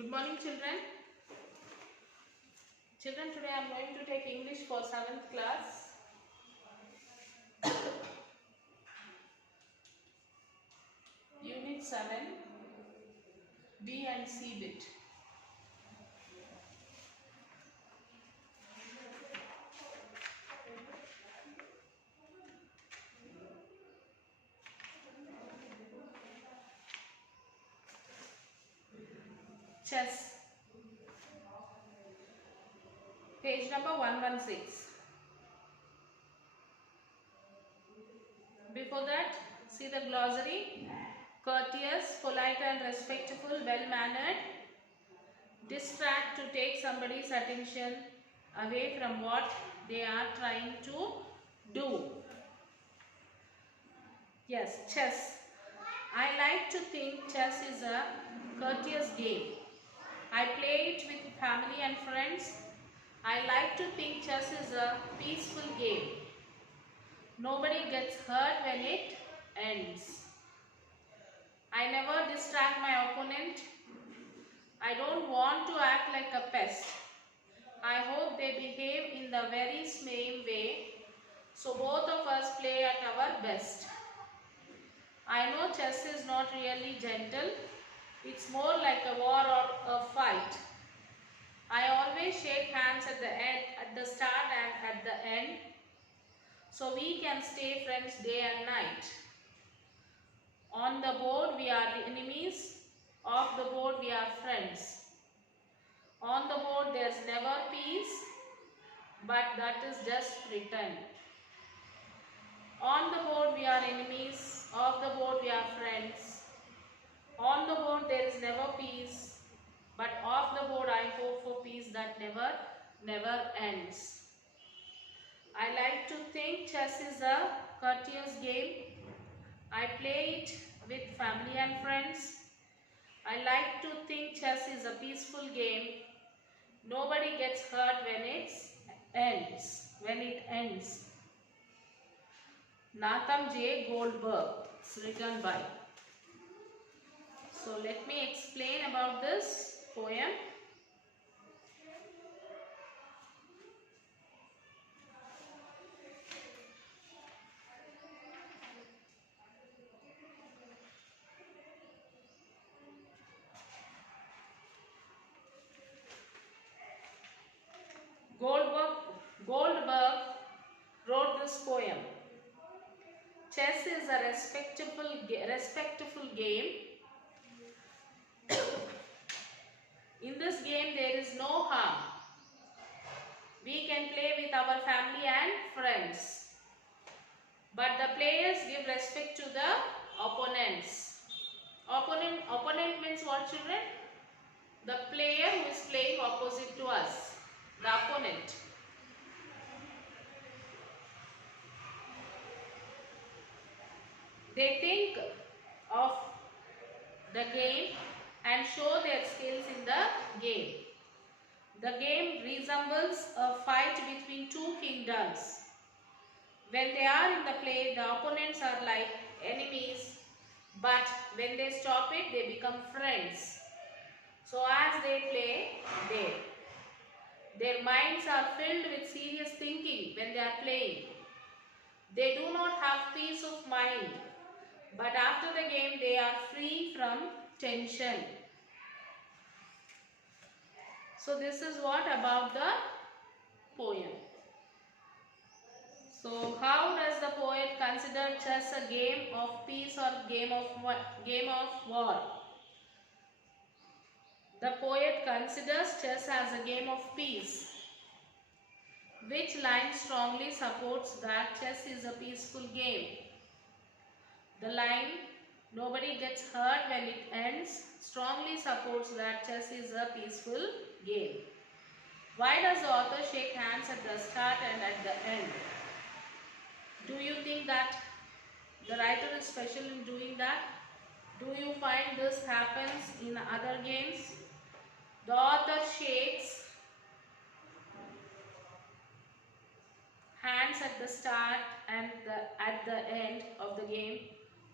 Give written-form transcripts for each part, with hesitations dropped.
Good morning, children. Children, today I am going to take English for 7th class. Unit 7, B and C bit. Chess. Page number 116. Before that, see the glossary. Courteous, polite and respectful, well-mannered. Distract, to take somebody's attention away from what they are trying to do. Yes, chess. I like to think chess is a courteous game. I play it with family and friends. I like to think chess is a peaceful game. Nobody gets hurt when it ends. I never distract my opponent. I don't want to act like a pest. I hope they behave in the very same way, so both of us play at our best. I know chess is not really gentle. It's more like a war or a fight. I always shake hands at the start and at the end, so we can stay friends day and night. On the board we are the enemies, off the board we are friends. On the board there's never peace, but that is just pretend. On the board we are enemies, off the board we are friends. On the board there is never peace, but off the board I hope for peace that never ends. I like to think chess is a courteous game. I play it with family and friends. I like to think chess is a peaceful game. Nobody gets hurt when it ends. Nathan J. Goldberg. It's written by. So let me explain about this poem. Goldberg wrote this poem. Chess is a respectful game. In this game there is no harm. We can play with our family and friends. But the players give respect to the opponents. Opponent means what, children? The player who is playing opposite to us. The opponent. They think of the game and show their skills in the game. The game resembles a fight between two kingdoms. When they are in the play, the opponents are like enemies, but when they stop it, they become friends. So as they play, their minds are filled with serious thinking when they are playing. They do not have peace of mind, but after the game, they are free from tension. So this is what about the poem. So how does the poet consider chess a game of peace or game of war? The poet considers chess as a game of peace. Which line strongly supports that chess is a peaceful game? The line, nobody gets hurt when it ends, strongly supports that chess is a peaceful game. Why does the author shake hands at the start and at the end? Do you think that the writer is special in doing that? Do you find this happens in other games? The author shakes hands at the start and at the end of the game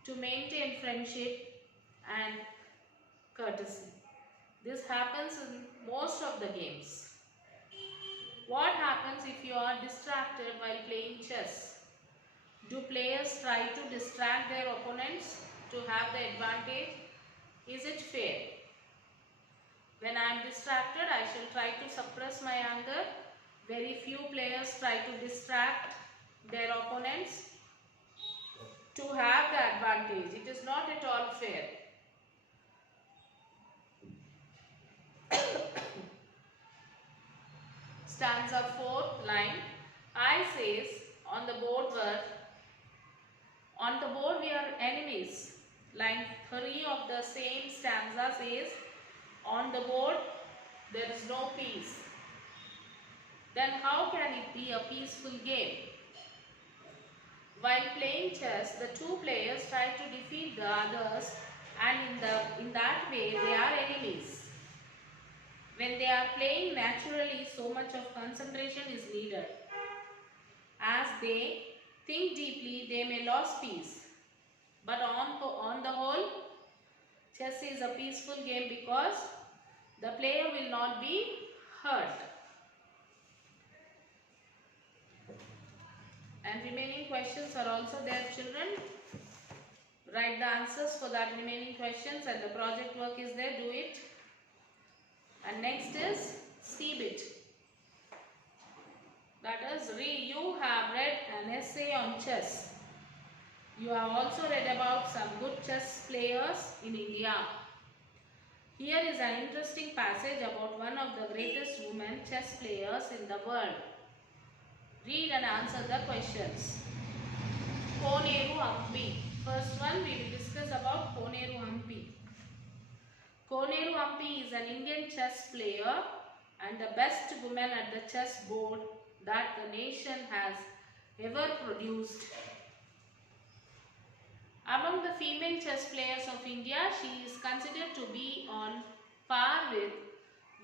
to maintain friendship and courtesy. This happens in most of the games. What happens if you are distracted while playing chess? Do players try to distract their opponents to have the advantage? Is it fair? When I am distracted, I shall try to suppress my anger. Very few players try to distract their opponents to have the advantage. It is not at all fair. Stanza 4 line. I says on the board we are enemies. Line 3 of the same stanza says on the board there is no peace. Then how can it be a peaceful game? While playing chess, the two players try to defeat the others, and in that way they are enemies. When they are playing naturally, so much of concentration is needed. As they think deeply, they may lose peace. But on the whole, chess is a peaceful game because the player will not be hurt. And remaining questions are also there, children. Write the answers for that remaining questions, and the project work is there, do it. And next is CBIT. That is, you have read an essay on chess. You have also read about some good chess players in India. Here is an interesting passage about one of the greatest women chess players in the world. Read and answer the questions. Koneru Hampi. First one we will discuss about Koneru Hampi. Koneru Hampi is an Indian chess player and the best woman at the chess board that the nation has ever produced. Among the female chess players of India, she is considered to be on par with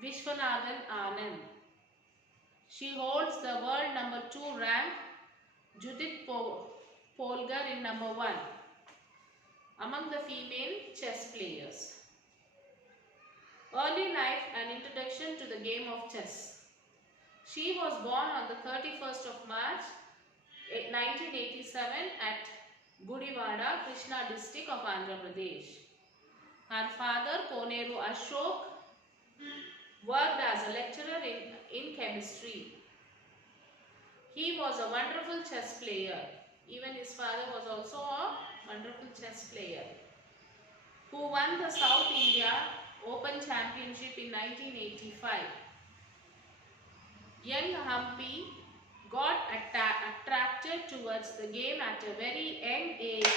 Vishwanathan Anand. She holds the world number 2 rank, Judith Polgar in number 1 among the female chess players. Early life and introduction to the game of chess. She was born on the 31st of March 1987 at Gudivada, Krishna district of Andhra Pradesh. Her father, Koneru Ashok, worked as a lecturer in chemistry. He was a wonderful chess player. Even his father was also a wonderful chess player, who won the South India Open Championship in 1985. Young Hampi got attracted towards the game at a very young age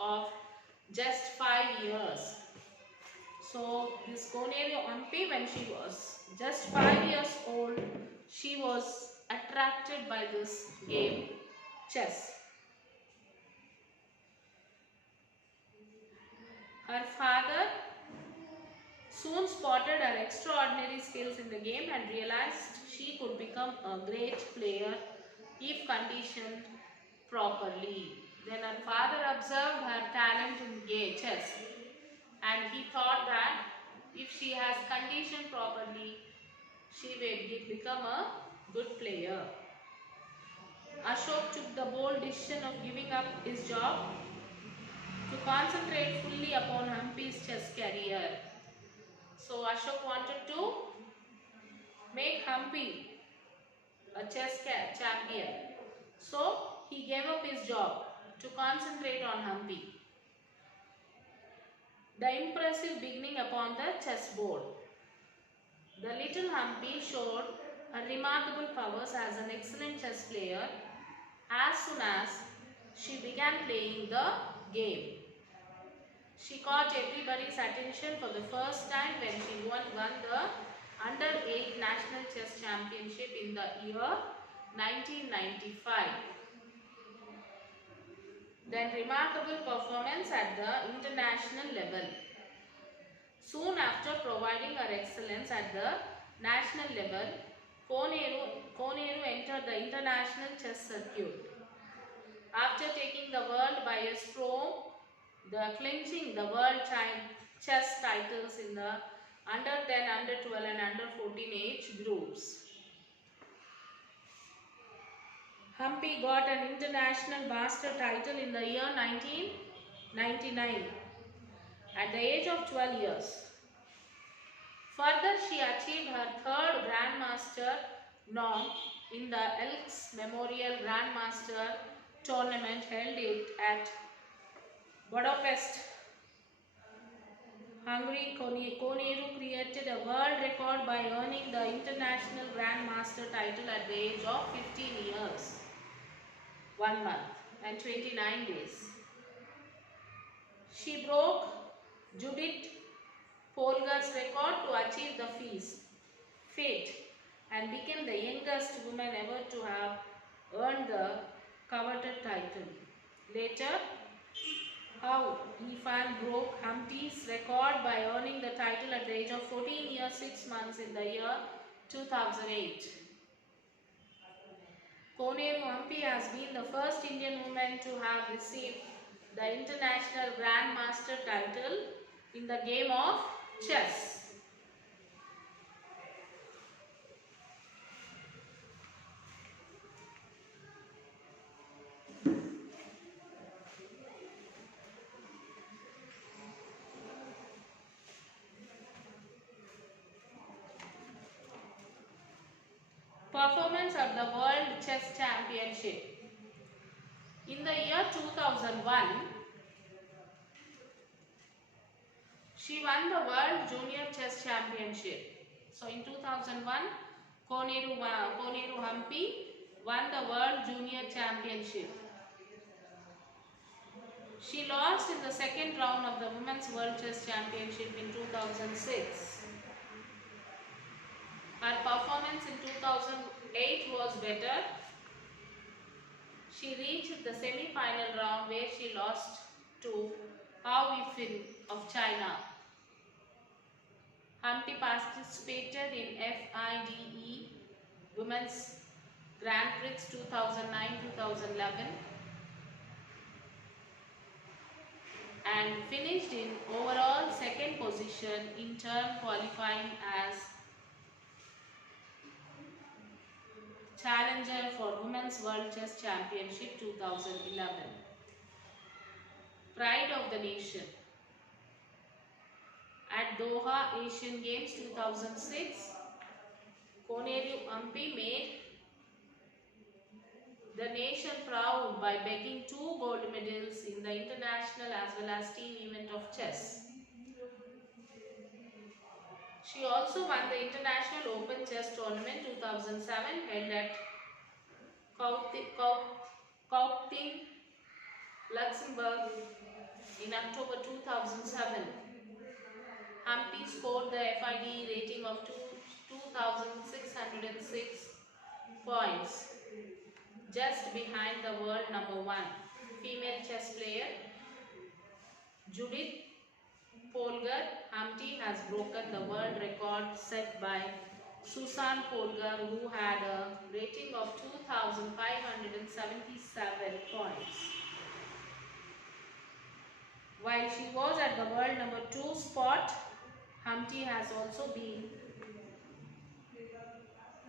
of just 5 years. So this Koneru Hampi, when she was just 5 years old, she was attracted by this game, chess. Her father soon spotted her extraordinary skills in the game and realized she could become a great player if conditioned properly. Then her father observed her talent in chess and he thought that if she has conditioned properly, she will become a good player. Ashok took the bold decision of giving up his job to concentrate fully upon Hampi's chess career. So Ashok wanted to make Hampi a chess champion. So he gave up his job to concentrate on Hampi. The impressive beginning upon the chessboard. The little Hampi showed her remarkable powers as an excellent chess player as soon as she began playing the game. She caught everybody's attention for the first time when she won the Under-8 National Chess Championship in the year 1995. Then remarkable performance at the international level. Soon after providing her excellence at the national level, Koneru entered the international chess circuit. After taking the world by a storm, clinching the world chess titles in the under 10, under 12 and under 14 age groups. Humpy got an international master title in the year 1999 at the age of 12 years. Further, she achieved her third Grandmaster norm in the Elks Memorial Grandmaster tournament held at Budapest, Hungary. Koneru created a world record by earning the International Grandmaster title at the age of 15 years, 1 month and 29 days. She broke Judith Polgar's record to achieve the feat and became the youngest woman ever to have earned the coveted title. Later, How Ifan broke Humpty's record by earning the title at the age of 14 years 6 months in the year 2008. Koneru Humpy has been the first Indian woman to have received the International Grandmaster title in the game of chess. Performance at the World Chess Championship. In the year 2001, she won the World Junior Chess Championship. So in 2001, Koneru Humpy won the World Junior Championship. She lost in the second round of the Women's World Chess Championship in 2006. Her performance in 2008 was better. She reached the semi-final round where she lost to Hao Yifan of China. Humpty participated in FIDE Women's Grand Prix 2009-2011 and finished in overall second position, in turn qualifying as challenger for Women's World Chess Championship 2011. Pride of the nation. At Doha Asian Games 2006, Koneru Humpy made the nation proud by bagging 2 gold medals in the international as well as team event of chess. She also won the International Open Chess Tournament 2007 held at Kaupting, Luxembourg in October 2007. Humpty scored the FIDE rating of 2,606 points, just behind the world number 1 female chess player Judith Polgar. Humpty has broken the world record set by Susan Polgar, who had a rating of 2,577 points. While she was at the world number 2 spot, Humpty has also been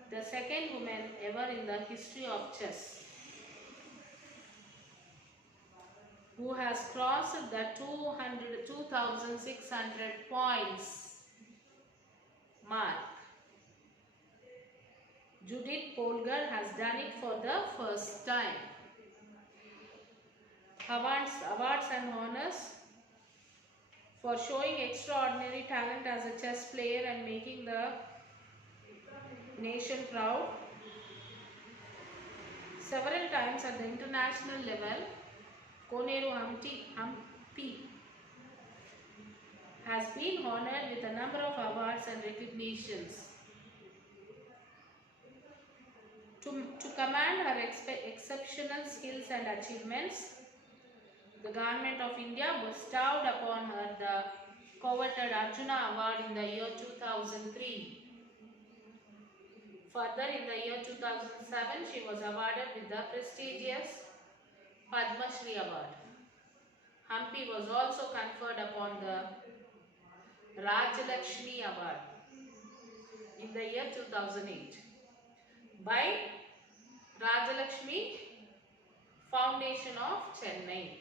the second woman ever in the history of chess who has crossed the 2,600 points mark. Judith Polgar has done it for the first time. Awards and honors. For showing extraordinary talent as a chess player and making the nation proud. Several times at the international level, Koneru Humpy has been honored with a number of awards and recognitions. To command her exceptional skills and achievements, the Government of India bestowed upon her the coveted Arjuna Award in the year 2003. Further, in the year 2007, she was awarded with the prestigious Padma Shri Award. Humpy was also conferred upon the Rajalakshmi Award in the year 2008 by Rajalakshmi Foundation of Chennai.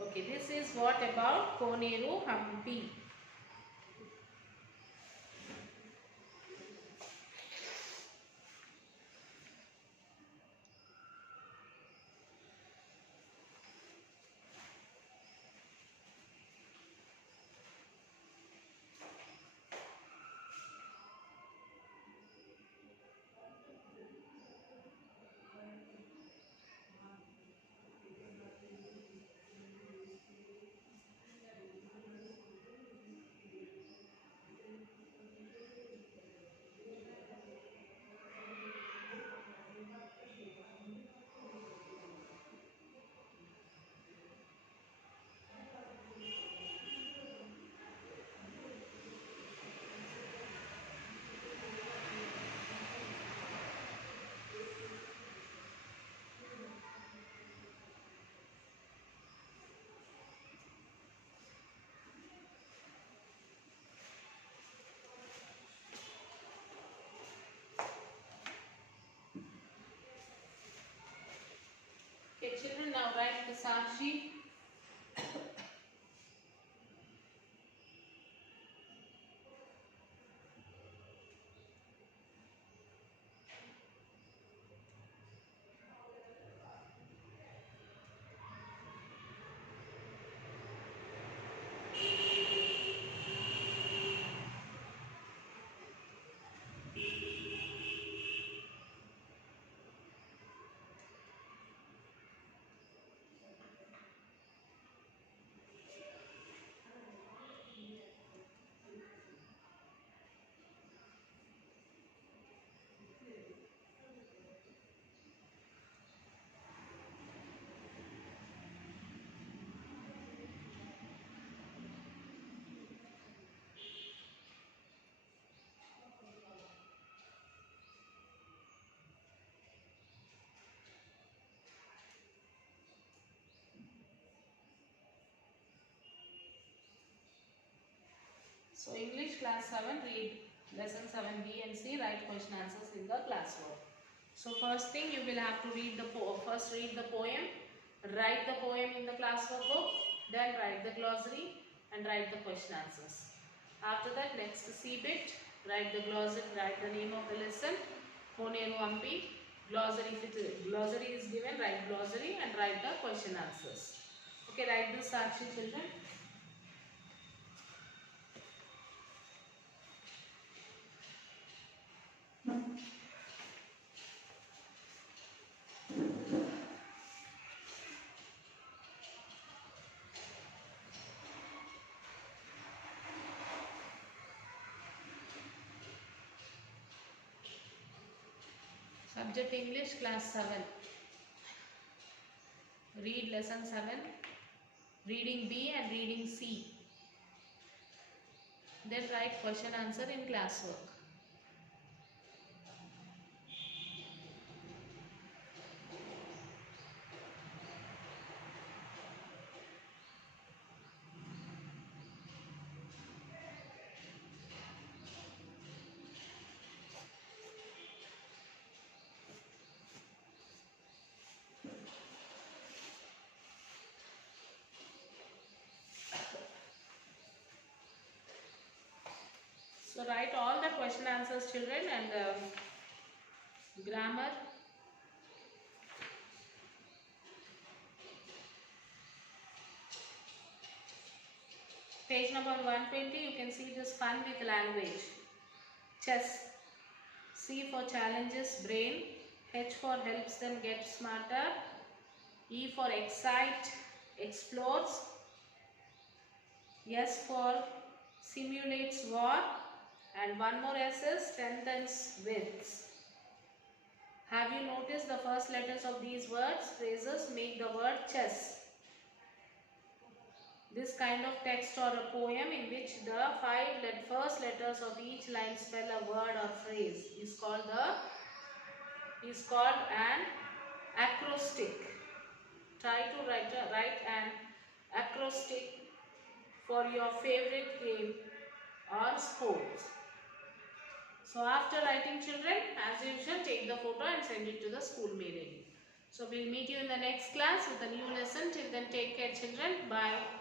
Okay, this is what about Koneru Hampi. Okay, children, now write the Sakshi. So English class 7, read lesson 7B and C, write question answers in the classwork. So first thing, you will have to read the first read the poem, write the poem in the classwork book, then write the glossary and write the question answers. After that, next C bit, write the glossary, write the name of the lesson, Koneru Hampi. Glossary, if glossary is given, write glossary and write the question answers. Okay, write this, Sakshi, children. Subject English class 7. Read lesson 7, reading B and reading C. Then write question answer in classwork. So write all the question answers, children, and grammar. Page number 120, you can see this fun with language. Chess. C for challenges, brain. H for helps them get smarter. E for excite, explores. S for simulates war. And one more S is strengthens wits. Have you noticed the first letters of these words, phrases make the word chess? This kind of text or a poem in which the first letters of each line spell a word or phrase is called an acrostic. Try to write an acrostic for your favorite game or sports. So after writing, children, as usual, take the photo and send it to the school mail ID. So we'll meet you in the next class with a new lesson. Till then, take care, children. Bye.